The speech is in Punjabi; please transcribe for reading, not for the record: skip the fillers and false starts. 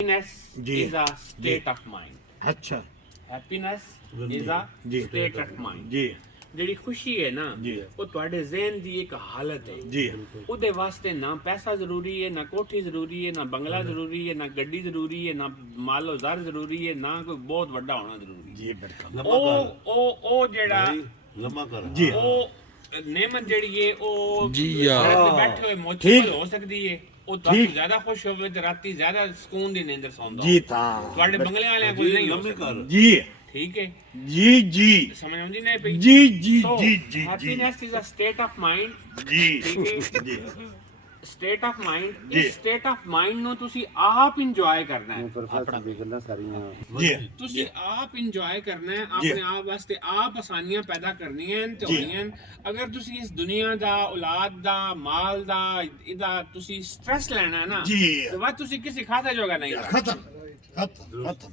Happiness ji. is a state of mind. अच्छा Happiness is a ji state of mind. जी ਜਿਹੜੀ ਖੁਸ਼ੀ ਹੈ ਨਾ ਜੀ। ਉਹ ਤੁਹਾਡੇ ਜ਼ਿਹਨ ਦੀ ਇੱਕ ਹਾਲਤ ਹੈ। जी ਉਹਦੇ ਵਾਸਤੇ ਨਾ ਪੈਸਾ ਜ਼ਰੂਰੀ ਹੈ, ਨਾ ਕੋਠੀ ਜ਼ਰੂਰੀ ਹੈ, ਨਾ ਬੰਗਲਾ ਜ਼ਰੂਰੀ ਹੈ, ਨਾ ਗੱਡੀ ਜ਼ਰੂਰੀ ਹੈ, ਨਾ ਮਾਲੋ ਜ਼ਰ ਜ਼ਰੂਰੀ ਹੈ, ਨਾ ਕੋਈ ਬਹੁਤ ਵੱਡਾ ਹੋਣਾ ਜ਼ਰੂਰੀ ਹੈ। जी बिल्कुल ਉਹ ਜਿਹੜਾ ਲੰਮਾ ਕਰ जी ਉਹ ਨੇਮਤ ਜਿਹੜੀ ਹੈ ਉਹ ਜੀ ਯਾਰ। ਸੜਕ ਤੇ ਬੈਠੇ ਹੋਏ ਮੋਚੀ ਠੀਕ। ਹੋ ਸਕਦੀ ਹੈ। ਉਹ ਤੁਹਾਨੂੰ ਠੀਕ। ਜ਼ਿਆਦਾ ਖੁਸ਼ ਹੋਵੇ ਤੇ ਰਾਤੀ ਜ਼ਿਆਦਾ ਸਕੂਨ ਦੀ ਨੀਂਦਰ ਸੌਂਦਾ जी था ਤੁਹਾਡੇ ਬੰਗਲੇ ਵਾਲਿਆਂ ਕੋਲ ਨਹੀਂ ਹੋ ਲੰਮੀ ਸਕਦੀ। ਕਰ जी ਠੀਕ ਹੈ जी जी ਸਮਝ ਆਉਂਦੀ ਨਹੀਂ ਪਈ जी जी So, ji ji ji happiness is a state of mind. जी ਠੀਕ ਹੈ जी state of mind ਜੀ। ਇਸ state of mind ਨੂੰ ਤੁਸੀਂ ਆਪ ਇੰਜੋਏ ਕਰਨਾ ਹੈ। ਪ੍ਰੋਫੈਸਰ ਦੀ ਗੱਲਾਂ ਸਾਰੀਆਂ जी ਤੁਸੀਂ ਆਪ ਇੰਜੋਏ ਕਰਨਾ ਹੈ, ਜੀ। ਆਪਣੇ ਆਪ ਵਾਸਤੇ ਆਪ ਆਸਾਨੀਆਂ ਪੈਦਾ ਕਰਨੀਆਂ ਹਨ ਤੇ ਜੀ। ਹੋਣੀਆਂ ਹਨ। ਅਗਰ ਤੁਸੀਂ ਇਸ ਦੁਨੀਆ ਦਾ, ਔਲਾਦ ਦਾ, ਮਾਲ ਦਾ, ਇਹਦਾ ਤੁਸੀਂ ਸਟ੍ਰੈਸ ਲੈਣਾ ਹੈ ਨਾ जी ਤੇ ਬਾਅਦ ਤੁਸੀਂ ਕਿਸੇ ਖਾਤਾ ਜੋਗਾ ਨਹੀਂ ਰਹਿਣਾ। खत्म खत्म खत्म